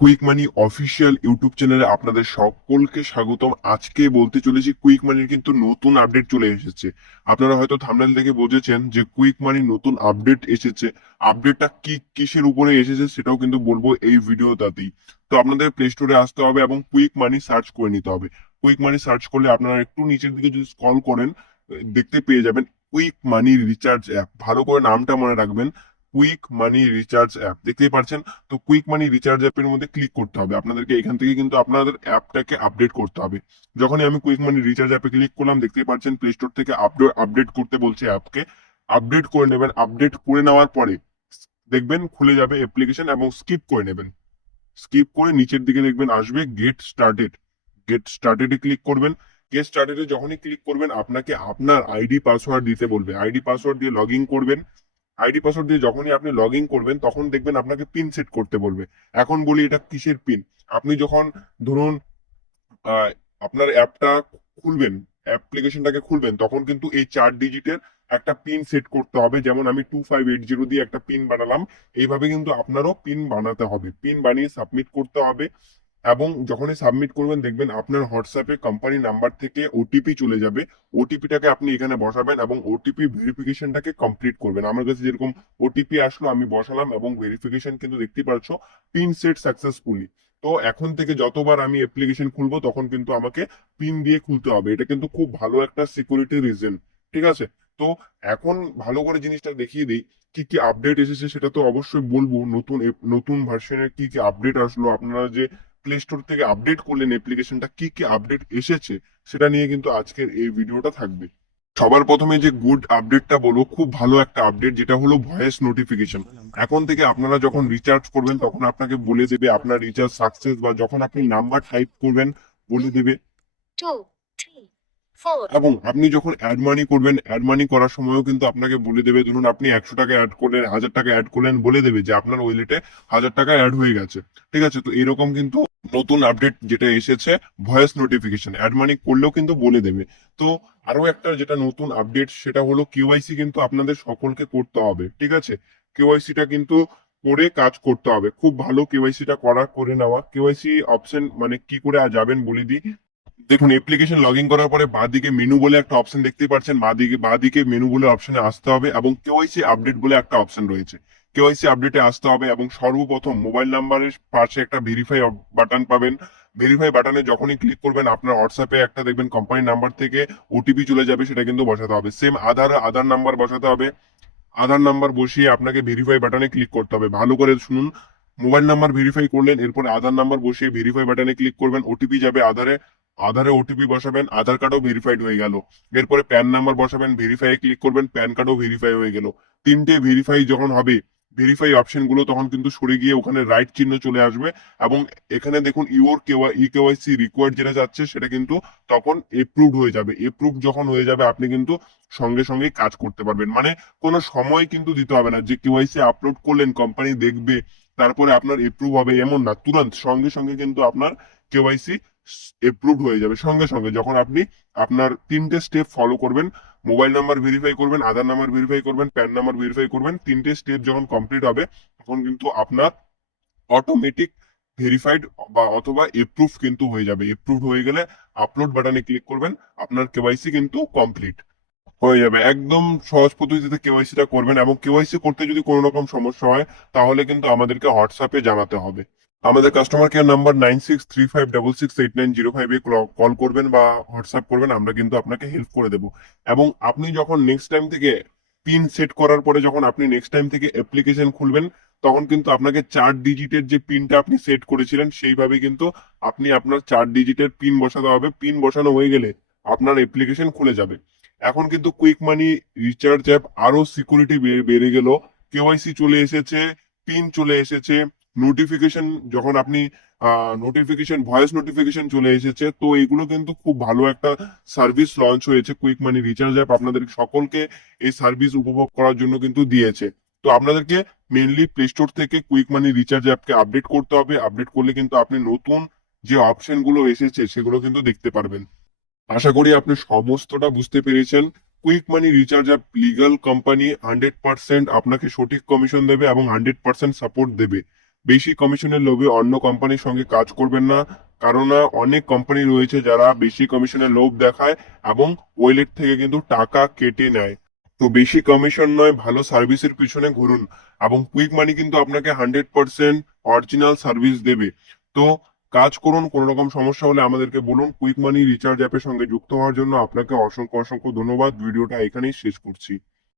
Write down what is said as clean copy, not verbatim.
Quick মানি official YouTube চ্যানেলে আপনাদের সকলকে স্বাগতম। আজকে বলতে চলেছি কুইক মানির কিন্তু নতুন আপডেট চলে এসেছে। আপনারা হয়তো থাম্বনেল দেখে বুঝেছেন যে কুইক মানির নতুন আপডেট এসেছে। আপডেটটা কি কিসের উপরে এসেছে সেটাও কিন্তু বলবো এই ভিডিওটাতেই। তো আপনাদের প্লে স্টোরে আসতে হবে এবং কুইক মানি সার্চ করে নিতে হবে। কুইক মানি সার্চ করলে আপনারা একটু নিচের দিকে যদি স্ক্রল করেন দেখতে পেয়ে যাবেন কুইক মানি রিচার্জ অ্যাপ। ভালো করে নামটা মনে রাখবেন, কুইক মানি রিচার্জ অ্যাপ। দেখতেই পাচ্ছেন। তো কুইক মানি রিচার্জ অ্যাপের মধ্যে ক্লিক করতে হবে আপনাদেরকে। এখান থেকে কিন্তু আপনাদের অ্যাপটাকে আপডেট করতে হবে। যখনই আমি কুইক মানি রিচার্জ অ্যাপে ক্লিক করলাম দেখতেই পাচ্ছেন প্লে স্টোর থেকে আপডেট করতে বলছে অ্যাপকে। আপডেট করে নেবেন। আপডেট করে নেওয়ার পরে দেখবেন খুলে যাবে অ্যাপ্লিকেশন এবং স্কিপ করে নেবেন। স্কিপ করে নিচের দিকে দেখবেন আসবে গেট স্টার্টেড। গেট স্টার্টেডে ক্লিক করবেন। গেট স্টার্টেডে যখনই ক্লিক করবেন আপনাকে আপনার আইডি পাসওয়ার্ড দিতে বলবে। আইডি পাসওয়ার্ড দিয়ে লগ ইন করবেন। আইডি পাসওয়ার্ড দিয়ে যখনই আপনি লগ ইন করবেন তখন দেখবেন আপনাকে পিন সেট করতে বলবে। এখন বলি এটা কিসের পিন। আপনি যখন ধরুন আহ, আপনার অ্যাপটা খুলবেন, অ্যাপ্লিকেশনটাকে খুলবেন, তখন কিন্তু এই 4 ডিজিটের একটা পিন সেট করতে হবে। যেমন আমি 2580 দিয়ে একটা পিন বানালাম, এইভাবে কিন্তু আপনারও পিন বানাতে হবে। পিন বানিয়ে সাবমিট করতে হবে এবং যখনই সাবমিট করবেন দেখবেন আপনার হোয়াটসঅ্যাপে কোম্পানি নাম্বার থেকে ওটিপি চলে যাবে। ওটিপিটাকে আপনি এখানে বসাবেন এবং ওটিপি ভেরিফিকেশনটাকে কমপ্লিট করবেন। আমার কাছে যেরকম ওটিপি আসলো আমি বসালাম এবং ভেরিফিকেশন কিন্তু দেখতে পাচ্ছ পিন সেট সাকসেসফুলি। তো এখন থেকে যতবার আমি অ্যাপ্লিকেশন খুলবো তখন কিন্তু আমাকে পিন দিয়ে খুলতে হবে। এটা কিন্তু খুব ভালো একটা সিকিউরিটি রিজন। ঠিক আছে। তো এখন ভালো করে জিনিসটা দেখিয়ে দিই কি কি আপডেট এসেছে। সেটা তো অবশ্যই বলবো। নতুন ভার্সনের কি কি আপডেট আসলো, আপনারা যে প্লে স্টোর থেকে আপডেট করলেন অ্যাপ্লিকেশনটা, কি কি আপডেট এসেছে সেটা নিয়ে কিন্তু আজকের এই ভিডিওটা থাকবে। সবার প্রথমে যে গুড আপডেটটা বলবো, খুব ভালো একটা আপডেট, যেটা হলো ভয়েস নোটিফিকেশন। এখন থেকে আপনারা যখন রিচার্জ করবেন তখন আপনাকে বলে দেবে আপনার রিচার্জ সাকসেস, বা যখন আপনি নাম্বার টাইপ করবেন বলে দেবে। 2, 3, 4, এবং আপনি যখন অ্যাড মানি করবেন, অ্যাড মানি করার সময়ও কিন্তু আপনাকে বলে দেবে। ধরুন আপনি 100 টাকা অ্যাড করলেন, 1000 টাকা অ্যাড করলেন, বলে দেবে যে আপনার ওয়ালেটে 1000 টাকা অ্যাড হয়ে গেছে। ঠিক আছে। তো এরকম কিন্তু নতুন আপডেট যেটা এসেছে, ভয়েস নোটিফিকেশন অ্যাড মানি করলেও কিন্তু বলে দেবে। তো আরো একটা যেটা নতুন আপডেট সেটা হলো কেওয়াইসি কিন্তু আপনাদের সকলকে করতে হবে। ঠিক আছে। কেওয়াইসিটা কিন্তু করে কাজ করতে হবে। খুব ভালো কেওয়াইসিটা করে নেওয়া। কেওয়াইসি অপশন মানে কি করে যাবেন বলে দিই। দেখুন অ্যাপ্লিকেশন লগ ইন করার পরে বাঁ দিকে মেনু বলে একটা অপশন দেখতে পাচ্ছেন। বাঁ দিকে মেনু বলে অপশনে আসতে হবে এবং কেওয়াইসি আপডেট বলে একটা অপশন রয়েছে। কেওয়াইসি আপডেটে আসতে হবে এবং সর্বপ্রথম মোবাইল নাম্বারের পাশে একটা ভেরিফাই বাটন পাবেন। ভেরিফাই বাটনে যখনই ক্লিক করবেন আপনার হোয়াটসঅ্যাপে একটা দেখবেন কোম্পানি নাম্বার থেকে ওটিপি চলে যাবে, সেটা কিন্তু বসাতে হবে। সেম আধার নাম্বার বসাতে হবে। আধার নাম্বার বসিয়ে আপনাকে ভেরিফাই বাটনে ক্লিক করতে হবে। ভালো করে শুনুন। মোবাইল নাম্বার ভেরিফাই করলেন, এরপর আধার নাম্বার বসিয়ে ভেরিফাই বাটনে ক্লিক করবেন। ওটিপি যাবে আধারে, আধারে ওটিপি বসাবেন, আধার কার্ডও ভেরিফাইড হয়ে গেল। এরপরে প্যান নাম্বার বসাবেন, ভেরিফাই ক্লিক করবেন, প্যান কার্ডও ভেরিফাই হয়ে গেল। তিনটে ভেরিফাই যখন হবে, ভেরিফাই অপশন গুলো তখন কিন্তু সরে গিয়ে ওখানে রাইট চিহ্ন চলে আসবে এবং এখানে দেখুন কেওয়াইসি রিকোয়ার্ড যেটা যাচ্ছে সেটা কিন্তু তখন এপ্রুভড হয়ে যাবে। এপ্রুভ যখন হয়ে যাবে আপনি কিন্তু সঙ্গে সঙ্গে কাজ করতে পারবেন। মানে কোনো সময় কিন্তু দিতে হবে না যে কেওয়াইসি আপলোড করলেন কোম্পানি দেখবে তারপরে আপনার এপ্রুভ হবে, এমন না। তুরন্ত সঙ্গে সঙ্গে কিন্তু আপনার কেওয়াইসি এপ্রুভড হয়ে যাবে সঙ্গে সঙ্গে, যখন আপনি আপনার তিনটে স্টেপ ফলো করবেন। মোবাইল নাম্বার ভেরিফাই করবেন, আধার নাম্বার ভেরিফাই করবেন, প্যান নাম্বার ভেরিফাই করবেন। তিনটে স্টেপ যখন কমপ্লিট হবে তখন কিন্তু আপনার অটোমেটিক ভেরিফাইড বা অথবা এপ্রুভ কিন্তু হয়ে যাবে। এপ্রুভ হয়ে গেলে আপলোড বাটনে ক্লিক করবেন, আপনার কেওয়াইসি কিন্তু কমপ্লিট হয়ে যাবে। একদম সহজ পদ্ধতিতে কেওয়াইসিটা করবেন এবং কেওয়াইসি করতে যদি কোনো রকম সমস্যা হয় তাহলে কিন্তু আমাদেরকে হোয়াটসঅ্যাপে জানাতে হবে। আমাদের কাস্টমার কেয়ার নাম্বার 9635668905 এ কল করবেন বা হোয়াটসঅ্যাপ করবেন, আমরা কিন্তু আপনাকে হেল্প করে দেব। এবং আপনি যখন নেক্সট টাইম থেকে পিন সেট করার পরে যখন আপনি নেক্সট টাইম থেকে অ্যাপ্লিকেশন খুলবেন তখন কিন্তু আপনাকে 4 ডিজিটের যে পিনটা আপনি সেট করেছিলেন সেইভাবে কিন্তু আপনি আপনার 4 ডিজিটের পিন বসাতে হবে। পিন বসানো হয়ে গেলে আপনার অ্যাপ্লিকেশন খুলে যাবে। এখন কিন্তু কুইক মানি রিচার্জ অ্যাপ আরো সিকিউরিটি বেড়ে গেল। কেওয়াইসি চলে এসেছে, পিন চলে এসেছে, নোটিফিকেশন যখন আপনি নোটিফিকেশন ভয়েস নোটিফিকেশন চলে এসেছে। তো এগুলো কিন্তু খুব ভালো একটা সার্ভিস লঞ্চ হয়েছে। কুইক মানি রিচার্জ অ্যাপ আপনাদের সকলকে এই সার্ভিস উপভোগ করার জন্য কিন্তু দিয়েছে। তো আপনাদেরকে মেইনলি প্লে স্টোর থেকে কুইক মানি রিচার্জ অ্যাপকে আপডেট করতে হবে। আপডেট করলে কিন্তু আপনি নতুন যে অপশন গুলো এসেছে সেগুলো কিন্তু দেখতে পারবেন। আশা করি আপনি সমস্তটা বুঝতে পেরেছেন। কুইক মানি রিচার্জ অ্যাপ লিগাল কোম্পানি, 100% আপনাকে সঠিক কমিশন দেবে এবং 100% সাপোর্ট দেবে। বেশি কমিশনের লোভে অন্য কোম্পানির সঙ্গে কাজ করবেন না, কারণ অনেক কোম্পানি রয়েছে যারা বেশি কমিশনের লোভ দেখায় এবং ওয়ালেট থেকে কিন্তু টাকা কেটে নেয়। তো বেশি কমিশন নয়, ভালো সার্ভিসের পিছনে ঘুরুন এবং কুইক মানি কিন্তু আপনাকে 100% অরিজিনাল সার্ভিস দেবে। তো কাজ করুন, কোনো রকম সমস্যা হলে আমাদেরকে বলুন। কুইক মানি রিচার্জ অ্যাপের সঙ্গে যুক্ত হওয়ার জন্য আপনাকে অসংখ্য অসংখ্য ধন্যবাদ। ভিডিওটা এখানেই শেষ করছি।